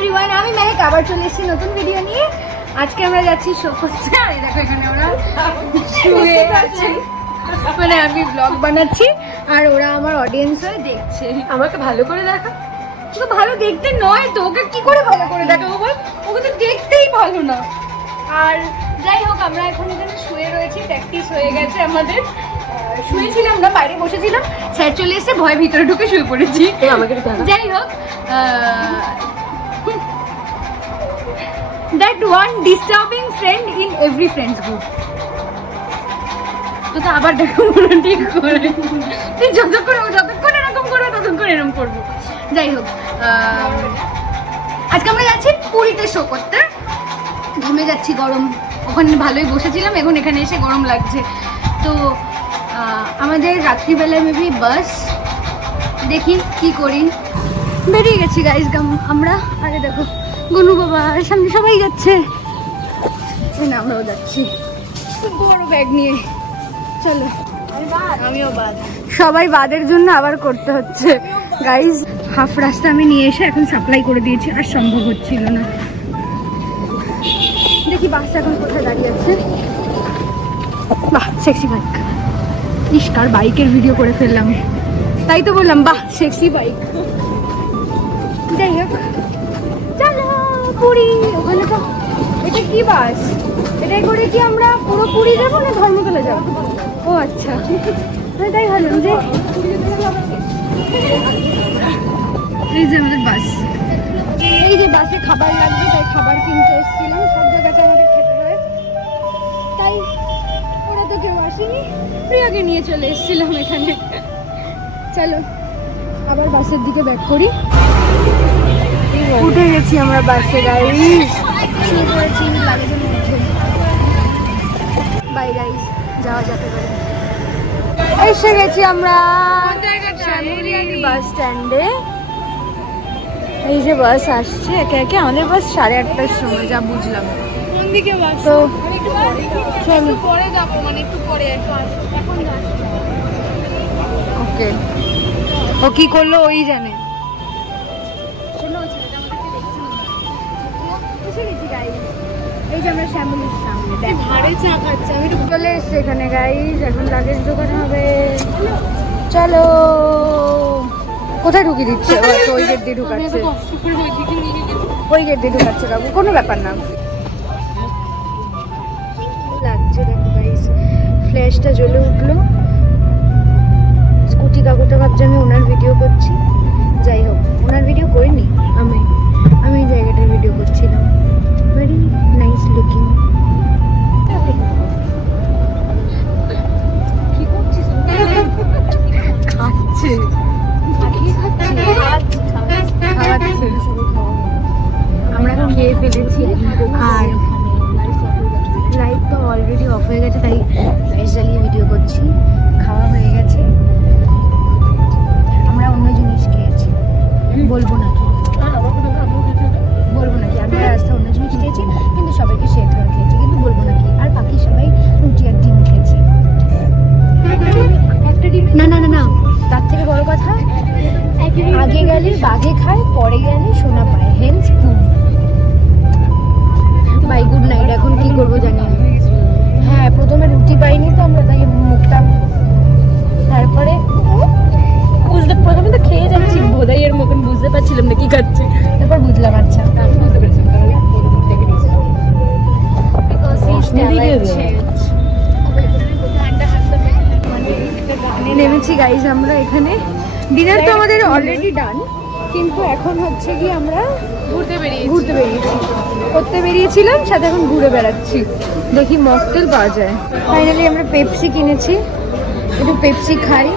Everyone, আমি মেহেক আবার চলে এসেছি নতুন ভিডিও নিয়ে। আজকে আমরা যাচ্ছি শো করতে। আর দেখো এখানে ওরা শুয়ে আছে, মানে আমি ব্লগ বানাচ্ছি আর ওরা আমার অডিয়েন্স হয়ে দেখছে। আমাকে ভালো করে দেখা, তো ভালো দেখতে নয় তো, ওকে কি করে ভালো করে দেখাবো বল? ওকে তো দেখতেই ভালো না। আর যাই হোক, আমরা এখন এখানে শুয়ে রয়েছি, প্র্যাকটিস হয়ে গেছে আমাদের। শুয়েছিলাম না, বাইরে বসেছিলাম, স্যার চলে এসে ভয় ভিতরে ঢুকে শুয়ে পড়েছি। যাই হোক, that one disturbing friend in every friends group. তো আবার দেখো ঠিক করে তুই যতক্ষণ এরকম করবে ততক্ষণ এরকম করবো। যাই হোক, আজকে আমরা যাচ্ছি পুরীতে শো করতে। ঘেমে যাচ্ছি, গরম, ওখানে ভালোই বসেছিলাম, এখন এখানে এসে গরম লাগছে। তো আমাদের রাত্রিবেলায় মেবি বাস, দেখি কি করি। বেরিয়ে গেছি গাইজ আমরা। আরে দেখো গনু বাবা সামনে সবাই যাচ্ছে, আমরাও যাচ্ছি বড় ব্যাগ নিয়ে। চলো, আমিও বাদ, সবাই বাদের জন্য আবার করতে হচ্ছে গাইজ। হাফ রাস্তা আমি নিয়ে এসে এখন সাপ্লাই করে দিয়েছি, আর সম্ভব হচ্ছিল না। দেখি বাসটা এখন কোথায় দাঁড়িয়ে আছে। বাহ, সেক্সি বাইক। ইস্কার বাইকের ভিডিও করে ফেললাম, তাই তো বললাম বাহ সেক্সি বাইক। যাই হোক, চলো পুরী। ওখানে তো এটা কি বাস? এটাই করে কি আমরা পুরো পুরী যাবো না ধর্মতলা যাবো? ও আচ্ছা, তাই ভাবলাম যে এই যে আমাদের বাস, এই যে বাসে খাবার লাগবে, তাই খাবার কিনতে এসেছিলাম। সব জায়গাতে আমাদের খেতে হয়, তাই ওরা তো কেউ আসেনি, প্রিয়াকে নিয়ে চলে এসেছিলাম এখানে। চলো আবার বাসের দিকে ব্যাক করি। উঠে গেছি আমরা বাসে গাইস, শুয়ে পড়েছি লাগেজের মধ্যে। বাই গাইস, যাওয়া যেতে পারে। এসে গেছি আমরা বাস স্ট্যান্ডে। এই যে বাস আসছে একে একে, আমাদের বাস 8:30টার সময়, যা বুঝলাম। তো চলো পরে যাবো, মানে একটু পরে। ওকে, ও কি করলো ওই জানে। এই যে আমরা শ্যামলির সামনে ভাড়ে চা খাচ্ছি, আমি চলে এসছি এখানে গাইস। এখন লাগেজ দোকান হবে, চলো। কোথায় ঢুকিয়ে দিচ্ছে? ওই গেট দিয়ে ঢুকাচ্ছে, ওই গেট দিয়ে ঢুকাচ্ছে বাবু, কোনো ব্যাপার না। লাগছে দেখো গাইস, ফ্ল্যাশটা জ্বলে উঠলো। স্কুটি কাকুটা ভাবছে আমি ওনার ভিডিও করছি। যাই হোক, ওনার ভিডিও করিনি, আমি এই জায়গাটার ভিডিও করছিলাম। Very nice looking. খাচ্ছে, আমরা খেয়ে ফেলেছি, আর লাইট তো অলরেডি অফ হয়ে গেছে, তাই লাইট জ্বালিয়ে ভিডিও করছি। খাওয়া হয়ে গেছে, আমরা অন্য জিনিস খেয়েছি, বলবো নাকি আমি রাস্তা অন্য জিনিস খেয়েছি, কিন্তু সবাইকে শেয়ার করে খেয়েছি, কিন্তু বলবো নাকি। আর বাকি সবাই রুটি আর ডিম খেয়েছি। না না না না, তার থেকে বড় কথা, আগে গেলে বাঘে খায়, পরে গেলে সোনা পায়, hence good bye, good night. এখন কি করবো জানি না। হ্যাঁ, প্রথমে রুটি পাইনি তো আমরা, তাই মুখটা, তারপরে প্রথমে তো খেয়ে যাচ্ছি ভোদাইয়ের মতন, বুঝতে পারছিলাম না কি খাচ্ছি, তারপর বুঝলাম আচ্ছা বুঝতে পেরেছি। নেমেছি গাইজ আমরা এখানে। ডিনার তো আমাদের অলরেডি ডান, কিন্তু এখন হচ্ছে কি আমরা ঘুরতে বেরিয়েছি, করতে বেরিয়েছিলাম, সাথে এখন ঘুরে বেড়াচ্ছি। দেখি মকটেল পাওয়া যায়। ফাইনালি আমরা পেপসি কিনেছি, একটু পেপসি খাই।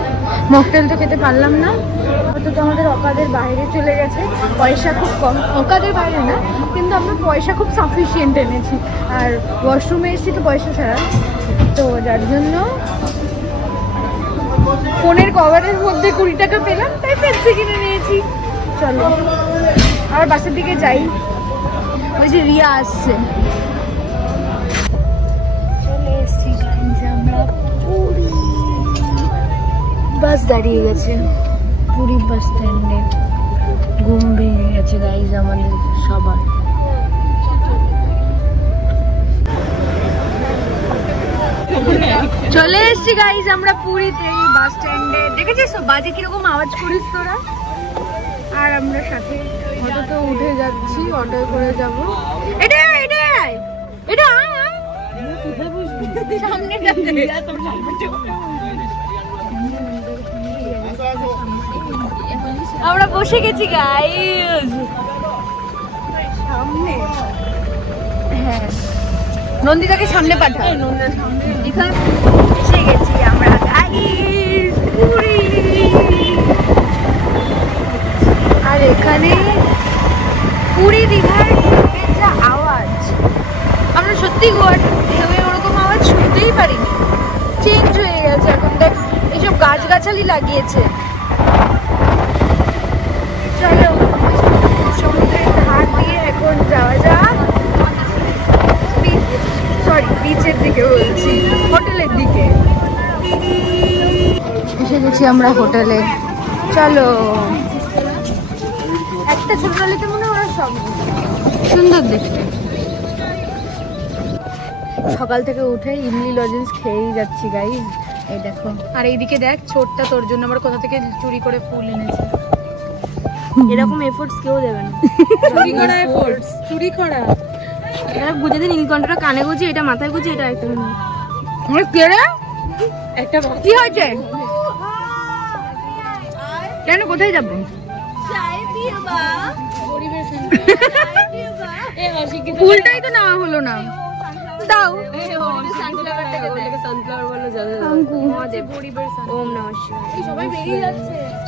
মকটেল তো খেতে পারলাম না, অন্তত আমাদের অকাদের বাইরে চলে গেছে, পয়সা খুব কম। অকাদের বাইরে না, কিন্তু আমরা পয়সা খুব সাফিসিয়েন্ট এনেছি, আর ওয়াশরুমে এসেছি তো পয়সা ছাড়া, তো যার জন্য ফোনের কভারের মধ্যে 20 টাকা পেলাম, তাই পেপসি কিনে নিয়েছি। চলো আর বাসের দিকে যাই, ওই যে রিয়া আসছে। চলে এসেছি আমরা পুরী, বাস দাঁড়িয়ে গেছে পুরী বাস স্ট্যান্ডে। ঘুম ভেঙে গেছে গাইজ আমাদের সবার। চলে এসছি গাইজ আমরা পুরীতে বাস স্ট্যান্ডে। দেখেছিস তো বাজে কিরকম আওয়াজ করিস তোরা। আর আমরা সাথে অটোতে উঠে যাচ্ছি, অটোয় করে যাব। এটা এটা এটা সামনে আমরা বসে গেছি গাইজ সামনে। হ্যাঁ নন্দিতাকে সামনে পাঠাই। এখানে এসে গেছি আমরা গাইজ পুরী। আর এখানে পুরী দীঘার যা আওয়াজ, আমরা সত্যি ঢেউয়ে ওরকম আওয়াজ শুনতেই পারিনি। চেঞ্জ হয়ে গেছে এখন, দেখ এইসব গাছগাছালি লাগিয়েছে। চলো সমুদ্রের ধার দিয়ে এখন যাওয়া যাক, সরি বিচের দিকে বলছি, হোটেলের দিকে। এসে গেছি আমরা হোটেলে। চলো একটা ছোট টলিতে মনে ওরা সব সুন্দর দেখতে। সকাল থেকে উঠে ইমলি লজেন্স খেয়েই যাচ্ছি গাইজ। এই দেখো, আর এইদিকে দেখ ছোটটা তোর জন্য আবার কোথা থেকে চুরি করে ফুল এনেছে। এরকম এফোর্টস কেউ দেবে না। চুরি করা এফোর্টস, চুরি করা। এটা বুঝে দিন, নীলকণ্ঠটা কানে গুজি, এটা মাথায় গুজি, এটা একটা একটা কি হয়েছে কেন, কোথায় যাবো? ফুলটাই তো নেওয়া হলো না, দাও।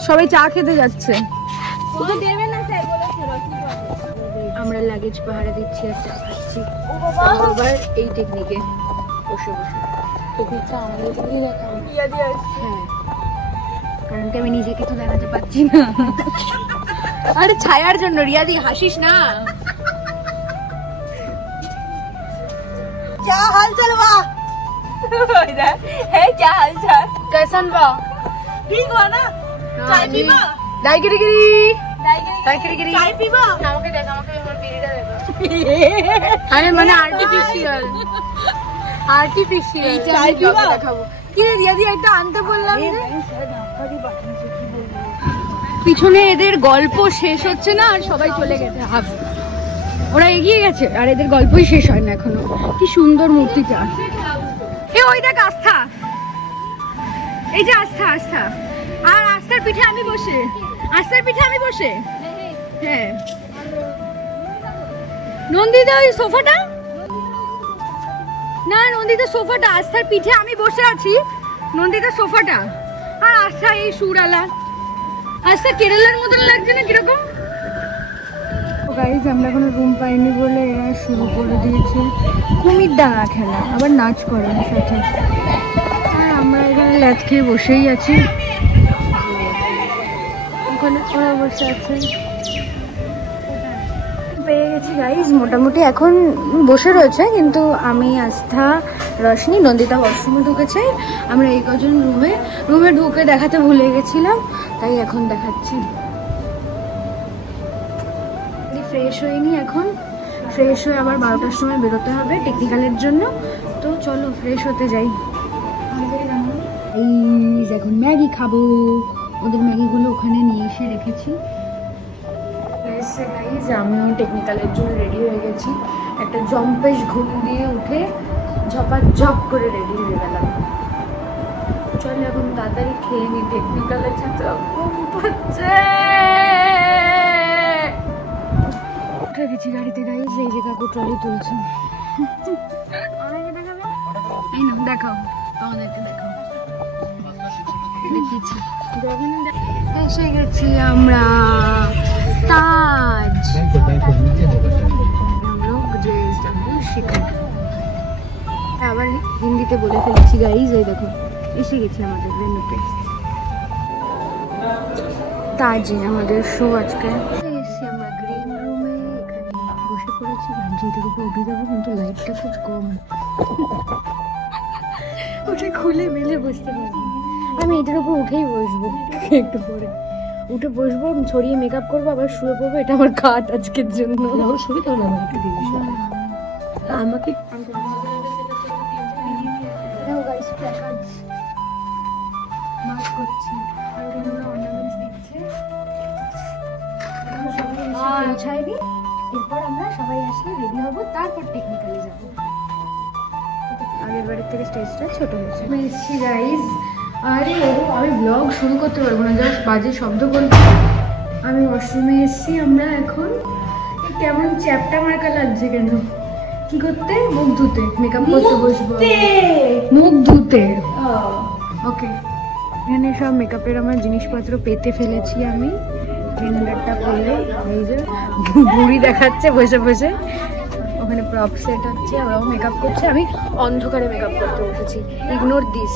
সবাই চা খেতে যাচ্ছে। আমরা লাগেজ পাহাড়ে দিচ্ছি আর চা খাচ্ছি। আবার এই টেকনিকে বসে বসে। হ্যাঁ, কারণ কি আমি নিজেকে তো দেখাতে পারছি না। আরে ছায়ার জন্য। রিয়াদি হাসিস না। क्या हाल चाल बा? है क्या हाल चाल? कैसन बा? ठीक बा ना? चाय पीबा? चाय गिरी चाय पीबा? আমাকে দেখ, আমাকে আমার বিড়িটা দেব। আরে মানে আর্টিফিশিয়াল চাই পিবা দেখাবো। কি রে রিয়াদি একটা আনতে বললাম যে। পিছনে এদের গল্প শেষ হচ্ছে না আর সবাই চলে গেছে। হাফ ওরা এগিয়ে গেছে আর এদের গল্পই শেষ হয় না এখনো। কি সুন্দর মূর্তিটা। এ ওই দেখ আস্থা, এই যে আস্থা। আস্থা আর আস্থার পিঠে আমি বসে, হ্যাঁ নন্দিতা ওই সোফাটা না, নন্দিতা সোফাটা, আস্থার পিঠে আমি বসে আছি, নন্দিতা সোফাটা। আর আস্থা এই সুরালা। আস্থা কেরালার মতন লাগছে না কিরকম? গাইজ আমরা কোনো রুম পাইনি বলে এরা শুরু করে দিয়েছে কুমির ডাঙা খেলা, আবার নাচ করে সাথে। আর আমরা এখানে ল্যাচ খেয়ে বসেই আছি, ওখানে ওরা বসে আছে। পেয়ে গেছি গাইজ, মোটামুটি এখন বসে রয়েছে, কিন্তু আমি আস্থা, রশনি, নন্দিতা ওয়াশরুমে ঢুকেছে। আমরা এই কজন রুমে ঢুকে দেখাতে ভুলে গেছিলাম, তাই এখন দেখাচ্ছি। ফ্রেশ হয়নি, এখন ফ্রেশ হয়ে আবার 12টার সময় বেরোতে হবে টেকনিক্যালের জন্য। তো চলো ফ্রেশ হতে যাই। এই এখন ম্যাগি খাবো, ওদের ম্যাগিগুলো ওখানে নিয়ে এসে রেখেছি। আমিও টেকনিক্যালের জন্য রেডি হয়ে গেছি। একটা জম্পেশ ঘুম দিয়ে উঠে ঝপাঝপ করে রেডি হয়ে গেলাম। চলো এখন তাড়াতাড়ি খেয়ে নি, টেকনিক্যালের ছাত্র ঘুম পাচ্ছে। উঠে গেছি গাড়িতে গাইজ, এই যে কাকু ট্রলি তুলছে। এই না দেখাও, আমাদেরকে দেখাও। দেখিয়েছি, এসে গেছি আমরা তাজ। আবার হিন্দিতে বলে ফেলেছি গাইজ, এই দেখো এসে গেছি আমাদের ভেন্যুতে। তাজে আমাদের শো আজকে। এসছি আমরা গ্রিন রুমে, এখানে বসে পড়েছি। ভাবছি এটার উপর উঠে যাবো, কিন্তু লাইটটা খুব কম, ওটা খুলে মেলে বসতে পারবো। আমি এটার উপর উঠেই বসবো একটু পরে। উঠে বসবো, ছড়িয়ে মেকআপ করবো, আবার শুয়ে পড়বো। এটা আমার কাট আজকের জন্য। আমাকে এরপর আমরা সবাই আসলে রেডি হবো, তারপর টেকনিক্যালি যাবো। আগের বারের থেকে স্টেজটা ছোট হয়েছে। আমি এসছি গাইস। আরে আমি ব্লগ শুরু করতে পারবো না, জাস্ট বাজে শব্দ করছি। আমি ওয়াশরুমে এসছি আমরা এখন। কেমন চ্যাপটা মার্কা লাগছে কেন? কি করতে? মুখ ধুতে, মেকআপ করতে বসবো। মুখ ধুতে, ওকে। এখানে সব মেকআপের আমার জিনিসপত্র পেতে ফেলেছি আমি। ব্লেন্ডারটা করলে এই যে বুড়ি দেখাচ্ছে বসে বসে। ওখানে প্রপ সেট হচ্ছে, ওরাও মেকআপ করছে। আমি অন্ধকারে মেকআপ করতে বসেছি। Ignore this.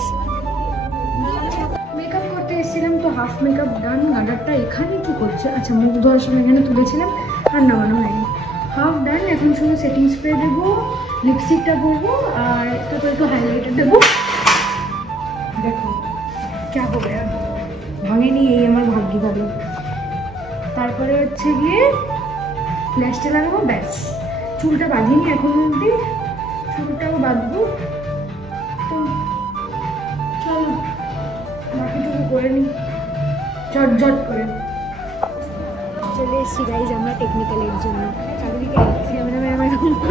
মেকআপ করতে এসেছিলাম তো হাফ মেকআপ ডান। গার্ডারটা এখানে কি করছে? আচ্ছা, মুখ ধোয়ার সময় এখানে তুলেছিলাম, আর নামানো হয়নি। হাফ ডান। এখন শুধু সেটিং স্প্রে দেবো, লিপস্টিকটা করবো, আর তারপর একটু হাইলাইটার দেবো। দেখো ক্যা হবে, ভাঙেনি, এই আমার ভাগ্য ভালো। তারপরে হচ্ছে গিয়ে ফ্ল্যাশটা লাগাবো, ব্যাস। চুলটা বাঁধিনি এখন অবধি, চুলটাও বাঁধবো। তো চলো বাকিটুকু করে নিই ঝটঝট করে। চলে এসছি গাইজ আমরা টেকনিক্যালের জন্য। চারিদিকে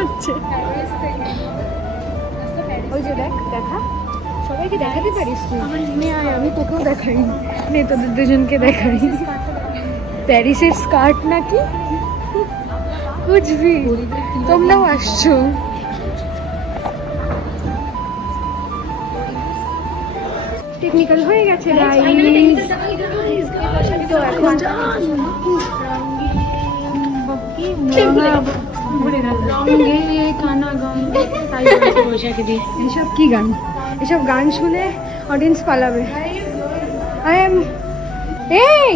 হচ্ছে, ওই যে দেখ, দেখা সবাইকে দেখাতে পারিস তুই? আমি তোকেও দেখাই, নে তোদের দুজনকে দেখাই। প্যারিসের স্কার্ট নাকি বুঝবি? তোমরাও আসছো। টেকনিক্যাল হয়ে গেছে তো এখন এসব কি গান? এসব গান শুনে অডিয়েন্স পালাবে। এই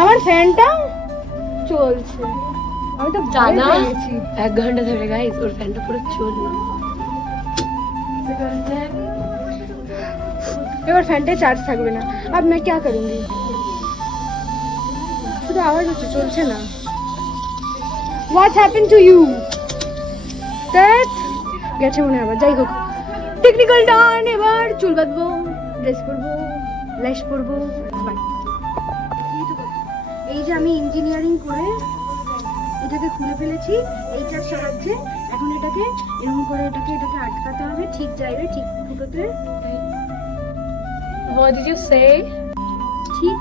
আমার ফ্যানটা চলছে, আমি তো জানা 1 ঘন্টা ধরে গাইস ওর ফ্যানটা পুরো চললো। এবার ফ্যানটা চার্জ থাকবে না। अब मैं क्या करूंगी? শুধু আওয়াজ হচ্ছে, চলছে না। What happened to you? That গেছে মনে আবার। যাই হোক, টেকনিক্যাল ডান। এবার চুল বাঁধবো, ড্রেস পরবো, ল্যাশ পরবো। এই যে আমি ইঞ্জিনিয়ারিং করে এটাকে খুলে ফেলেছি এইটার সাহায্যে। এখন এটাকে এরকম করে এটাকে আটকাতে হবে ঠিক জায়গায়, ঠিক ফুটোতে। What did you say? ঠিক।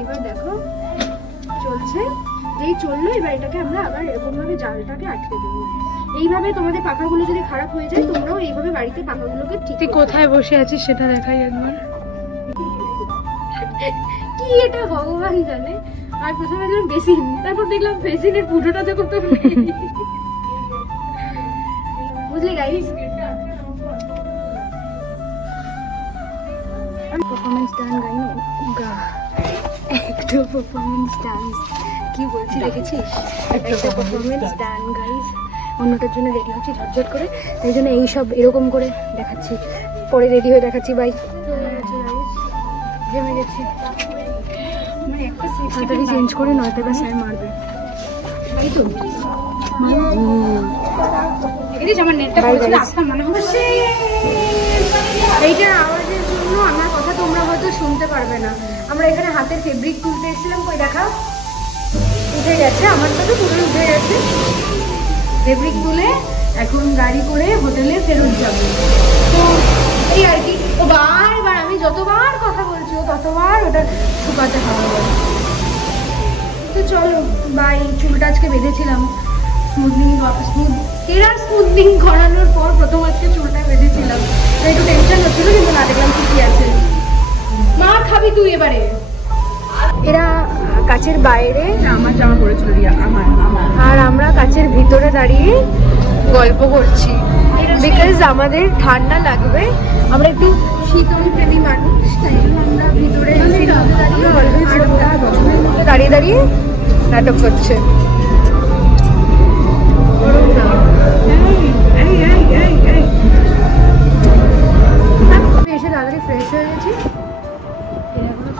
এবার দেখো চলছে, এই চললো। এবার এটাকে আমরা আবার এরকম ভাবে জালটাকে আটকে দেবো। এইভাবে তোমাদের পাখাগুলো যদি খারাপ হয়ে যায়, তোমরাও এইভাবে বাড়িতে পাখাগুলোকে ঠিক। তুই কোথায় বসে আছিস সেটা দেখাই একবার। কি এটা ভগবান জানে। আর প্রথমে দেখলাম বেসিন, তারপর দেখলাম বেসিনের ফুটোটা তো কত, বুঝলি গাইস? পারফরমেন্স ডান গাইনো, একটা পারফরমেন্স ডান্স কি বলছি দেখেছিস? একটা পারফরমেন্স ডান গাইস। অন্যটার জন্য রেডি হচ্ছি ঝটঝট করে, তাই জন্য এইসব এরকম করে দেখাচ্ছি। পরে রেডি হয়ে দেখাচ্ছি। বাই। জমে গেছি, তাড়াতাড়ি চেঞ্জ করে, নয়তো বা স্যার মারবে। এই তো এইটার আওয়াজের জন্য আমার কথা তোমরা হয়তো শুনতে পারবে না। আমরা এখানে হাতের ফেব্রিক তুলতে এসেছিলাম, কই দেখা উঠে গেছে, আমারটা তো পুরো উঠে গেছে। ফেব্রিক তুলে এখন গাড়ি করে হোটেলে ফেরত যাবো। তো এই আর কি। তো বারবার আমি যতবার কথা বলছি ও ততবার ওটা শুকাতে হবে। তো চলো বাই। চুলটা আজকে বেঁধেছিলাম, স্মুথনিং করানোর পর প্রথম আজকে চুলটা বেঁধেছিলাম। একটু টেনশন হচ্ছিল, কিন্তু না, দেখলাম ঠিকই আছে। মা খাবি তুই এবারে? এরা কাছের বাইরে, আমার জামা পড়েছিল আর আমরা কাছের ভিতরে দাঁড়িয়ে গল্প করছি, বিকজ আমাদের ঠান্ডা লাগবে। আমরা একটু শীতল প্রেমী মানুষ, তাই জন্য আমরা ভিতরে দাঁড়িয়ে দাঁড়িয়ে নাটক করছে। এসে তাড়াতাড়ি ফ্রেশ হয়ে গেছি। এখনো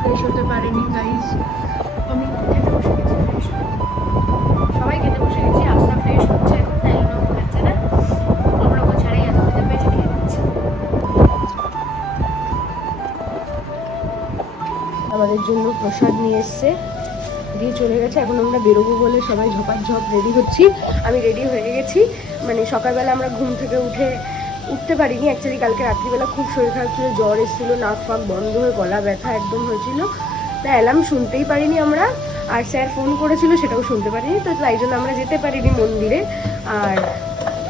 জন্য প্রসাদ নিয়ে এসছে, দিয়ে চলে গেছে। এখন আমরা বেরোবো বলে সবাই ঝপাঝপ রেডি হচ্ছি। আমি রেডি হয়ে গেছি। মানে সকালবেলা আমরা ঘুম থেকে উঠতে পারিনি অ্যাকচুয়ালি। কালকে রাত্রিবেলা খুব শরীর খারাপ ছিল, জ্বর এসেছিলো, নাক ফাক বন্ধ হয়ে গলা ব্যথা একদম হয়েছিল। তাই অ্যালার্ম শুনতেই পারিনি আমরা। আর স্যার ফোন করেছিল, সেটাও শুনতে পারিনি। তো তাই জন্য আমরা যেতে পারিনি মন্দিরে। আর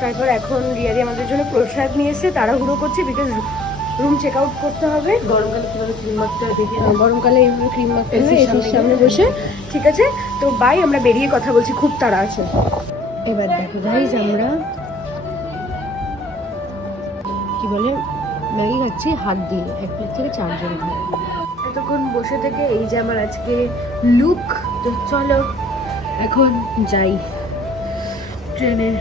তারপর এখন রিয়াদি আমাদের জন্য প্রসাদ নিয়ে এসে তাড়াহুড়ো করছি, বিকজ রুম চেক আউট করতে হবে। গরমকালে কীভাবে ক্রিম মাখতে হবে, গরমকালে এইভাবে ক্রিম মাখতে হবে এসির সামনে বসে। ঠিক আছে, তো বাই, আমরা বেরিয়ে কথা বলছি, খুব তাড়া আছে। এবার দেখো গাইজ, আমরা কি বলে ম্যাগি খাচ্ছি হাত দিয়ে, এক প্লেট থেকে 4 জন খাই। এতক্ষণ বসে থেকে এই যে আমার আজকে লুক। তো চলো এখন যাই, ট্রেনের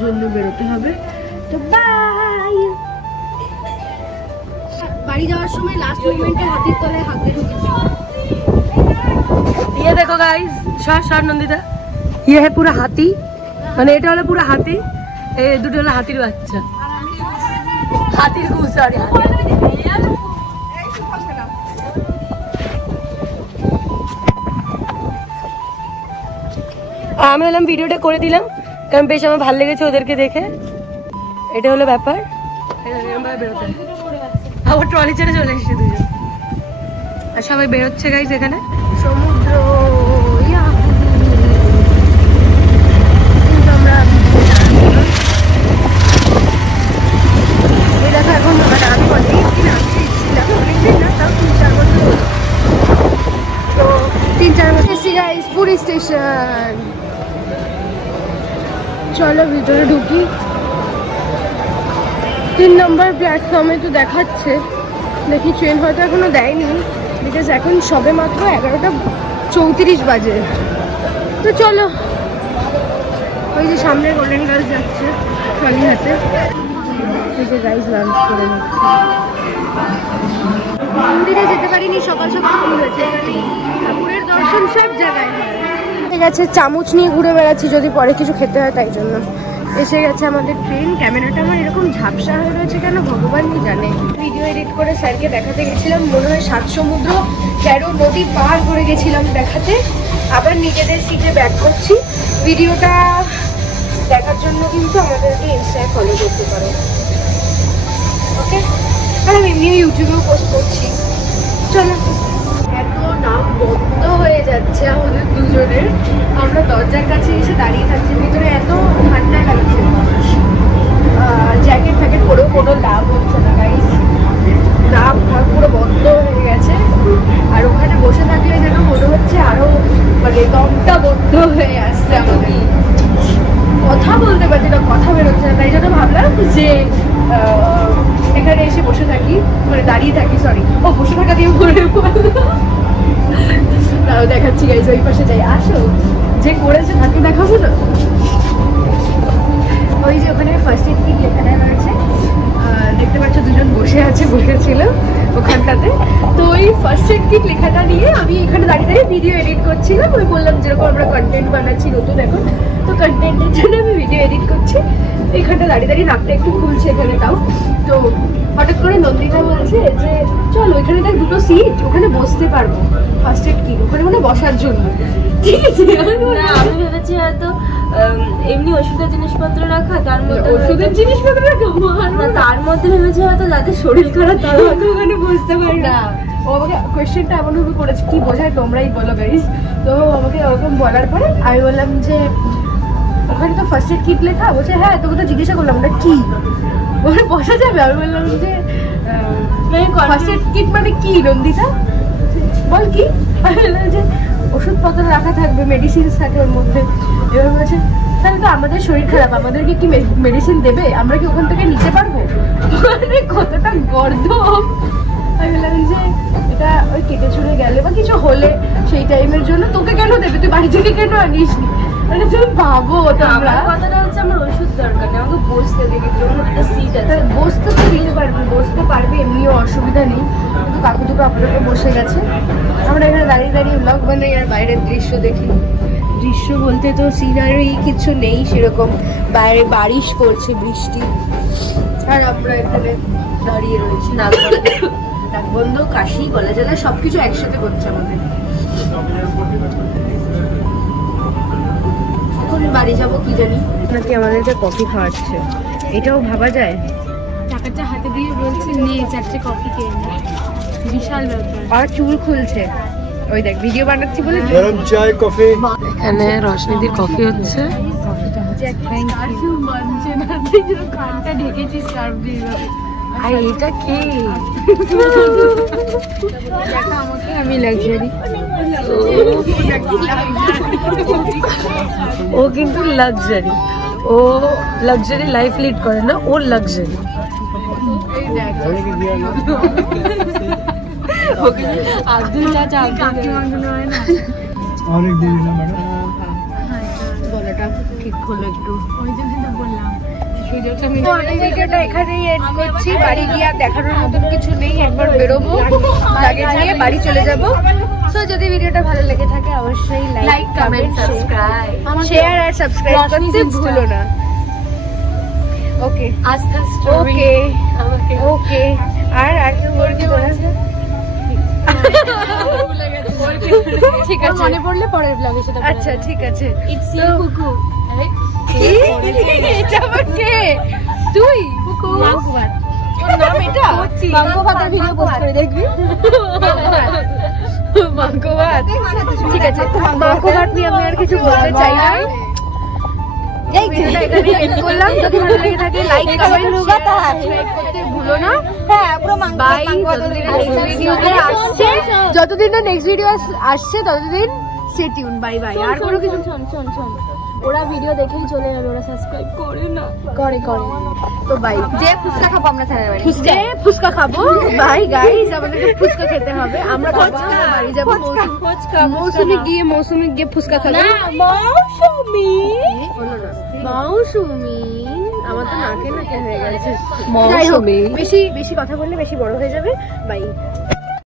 জন্য বেরোতে হবে। তো বাই। বাড়ি যাওয়ার সময় লাস্ট মোমেন্টে হাতির তলায় হাত দিয়ে ঢুকেছি। ये देखो गाइस, शॉर्ट नंदिता, ये है पूरा हाथी। মানে এটা হলো পুরো হাতি, এই দুটো হলো হাতির বাচ্চা, হাতির গু। সরি, আমি হলাম ভিডিওটা করে দিলাম কারণ বেশ আমার ভালো লেগেছে ওদেরকে দেখে। এটা হলো ব্যাপার। আবার ট্রলি ছেড়ে চলে এসেছে দুজন, আর সবাই বেরোচ্ছে গাইস। এখানে সমুদ্র, আমরা এই দেখো এখন মানে আমি অনেকদিন আগে এসেছিলাম, অনেকদিন না, তাও 3-4 বছর হলো। তো 3-4 বছর এসেছি গাইস পুরী স্টেশন। চলো ভিতরে ঢুকি। 3 নম্বর প্ল্যাটফর্মে তো দেখাচ্ছে, দেখি ট্রেন হয়তো এখনো দেয়নি, বিকজ এখন সবে মাত্র 11:34 বাজে। তো চলো, ওই যে সামনে গোল্ডেন গার্লস যাচ্ছে ট্রলি হাতে। এই যে গাইজ লাঞ্চ করে নিচ্ছি। মন্দিরে যেতে পারিনি, সকাল সকাল ঘুরেছে। ঠাকুরের দর্শন সব জায়গায় ঠিক আছে। চামচ নিয়ে ঘুরে বেড়াচ্ছি যদি পরে কিছু খেতে হয়, তাই জন্য। এসে গেছে আমাদের ট্রেন। ক্যামেরাটা আমার এরকম ঝাপসা হয়ে রয়েছে কেন ভগবানই জানে। ভিডিও এডিট করে স্যারকে দেখাতে গেছিলাম, মনে হয় 7 সমুদ্র 13 নদী পার করে গেছিলাম দেখাতে। আবার নিজেদের সিটে ব্যাক করছি। ভিডিওটা দেখার জন্য কিন্তু আমাদেরকে ইনস্টায় ফলো করতে পারো, ওকে? আর আমি এমনিও ইউটিউবেও পোস্ট করছি। চলো, এত নাম বন্ধ হয়ে যাচ্ছে আমাদের দুজনের। আমরা দরজার কাছে এসে দাঁড়িয়ে থাকছি, ভিতরে এত ঠান্ডা লাগছে, জ্যাকেট ফ্যাকেট পরেও কোনো লাভ হচ্ছে না গাইস। নাম পুরো বন্ধ হয়ে গেছে। আর ওখানে বসে থাকলে যেন মনে হচ্ছে আরো মানে দমটা বন্ধ হয়ে আসছে আমাদের। কথা বলতে পারছি না, কথা বেরোচ্ছে না। তাই জন্য ভাবলাম যে এখানে এসে বসে থাকি, মানে দাঁড়িয়ে থাকি, সরি, ও বসে থাকা দিয়ে বলে তাও দেখাচ্ছি গাইজ। ওই পাশে যাই, আসো, যে করেছে তাকে দেখাবো না। ওই যে ওখানে ফার্স্ট এড কিট লেখাটা রয়েছে, দেখতে পাচ্ছ দুজন বসেছিল ওখানটাতে। তো ওই ফার্স্ট এড কিট লেখাটা নিয়ে আমি এখানে দাঁড়িয়ে দাঁড়িয়ে ভিডিও এডিট করছিলাম। ওই বললাম যেরকম আমরা কন্টেন্ট বানাচ্ছি নতুন এখন, তো কন্টেন্টের জন্য আমি ভিডিও এডিট করছি। এখানটা দাঁড়িয়ে দাঁড়িয়ে নাকটা একটু খুলছে এখানে তাও। তো হঠাৎ করে নন্দিতা বলছে যে চল ওইখানে দেখ 2টো সিট, ওখানে বসতে পারবো। ফার্স্ট এড কিট ওখানে মানে বসার জন্য, ঠিক আছে? আমি ভেবেছি হয়তো এমনি ওষুধের জিনিসপত্র রাখা, তার মধ্যে ওষুধের জিনিসপত্র রাখা না, তার মধ্যে ভেবেছি হয়তো যাদের শরীর খারাপ তারা হয়তো ওখানে বুঝতে পারে না। ও আমাকে কোয়েশ্চেনটা এমনভাবে করেছে, কি বোঝায় তোমরাই বলো গাইস। তো আমাকে ওরকম বলার পরে আমি বললাম যে ওখানে তো ফার্স্ট এড কিট লেখা। বলছে হ্যাঁ, তোকে তো জিজ্ঞাসা করলাম না কি ওখানে বসা যাবে। আমি বললাম যে ফার্স্ট এড কিট মানে কি নন্দিতা বল কি? আমি বললাম যে ওষুধপত্র রাখা থাকবে, মেডিসিন থাকে ওর মধ্যে। এবার বলছে তাহলে তো আমাদের শরীর খারাপ, আমাদেরকে কি মেডিসিন দেবে? আমরা কি ওখান থেকে নিতে পারবো? মানে কতটা গর্দ। আমি বললাম যে এটা ওই কেটে ছুড়ে গেলে বা কিছু হলে সেই টাইমের জন্য, তোকে কেন দেবে? তুই বাড়ি থেকে কেন আনিস নি? মানে তুমি ভাবো, তোমরা কথাটা হচ্ছে আমার ওষুধ দরকার নেই, আমাকে বসতে দেখে সিট আছে, বসতে তো দিতে পারবি, বসতে পারবি, এমনিও অসুবিধা নেই। কিন্তু কাকু দুটো আপনাকে বসে গেছে। আমরা এখানে দাঁড়িয়ে দাঁড়িয়ে ব্লগ বানাই আর বাইরের দৃশ্য দেখি। দৃশ্য বলতে তো সিনারি কিছু নেই সেরকম, বাইরে বারিশ পড়ছে, বৃষ্টি, আর আমরা এখানে দাঁড়িয়ে রয়েছি। নাক বন্ধ, কাশি, গলা জ্বালা সবকিছু একসাথে করছে আমাদের। এখন বাড়ি যাবো কি জানি। নাকি আমাদেরকে কফি খাওয়াচ্ছে, এটাও ভাবা যায়। টাকাটা হাতে দিয়ে বলছে নে 4টে কফি খেয়ে নে, বিশাল ব্যাপার। আর চুল খুলছে, ওই দেখ ভিডিও বানাচ্ছি বলে। গরম চাই কফি। এখানে রশনিদির কফি হচ্ছে। কানটা ঢেকেছিস স্কার্ফ দিয়ে। আর এটা কে? দেখা আমাকে, আমি লাক্সারি। ও কিন্তু লাক্সারি, ও লাক্সারি লাইফ লিড করে না, ওর লাক্সারি। আব্দুল চাচা কাকিমা হয় না, অনেক দেরি না ম্যাডাম। গলাটা ঠিক হলো একটু। ওই জন্য তো বললাম ভিডিওটা এখানেই এন্ড করছি। বাড়ি গিয়ে দেখানোর মতন কিছু নেই, একবার বেরোবো, লাগেজ নিয়ে বাড়ি চলে যাবো। সো যদি ভিডিওটা ভালো লেগে থাকে অবশ্যই লাইক, কমেন্ট, সাবস্ক্রাইব, শেয়ার আর সাবস্ক্রাইব করতে ভুলো না। ওকে, আস্থা ওকে, ওকে। আর কি বলবি তোরা? ঠিক আছে, মনে পড়লে পরের ব্লগে সেটা। আচ্ছা ঠিক আছে। ইটস ইউ কুকু। এটা আবার কে? তুই? মাঙ্কুবাদ। ওর নাম এটা? মাঙ্কুবাদের ভিডিও পোস্ট করে দেখবি। মাঙ্কুবাদ। ঠিক আছে, মাঙ্কুবাদ নিয়ে আমি আর কিছু বলতে চাই না। এই ভিডিওটা এখানে এন্ড করলাম। যদি ভালো লেগে থাকে লাইক, কমেন্ট, সাবস্ক্রাইব করতে ভুলো না। হ্যাঁ, পুরো বাই। যতদিন না নেক্সট ভিডিও আসছে ততদিন স্টে টিউন। Bye bye. আর কোনো কিছু? শোন, ওরা ভিডিও দেখেই চলে যাবে, ওরা সাবস্ক্রাইব করে না। করে তো বাই। যে ফুচকা খাবো আমরা স্যারের বাড়ি। ফুচকা খাবো। বাই গাইস, আমাদেরকে ফুচকা খেতে হবে। আমরা খাবো, বাড়ি যাবো। মৌসুমি গিয়ে ফুচকা খাবো। মৌসুমি আমার তো নাকে হয়ে গেছে। বেশি কথা বললে বেশি বড় হয়ে যাবে। বাই।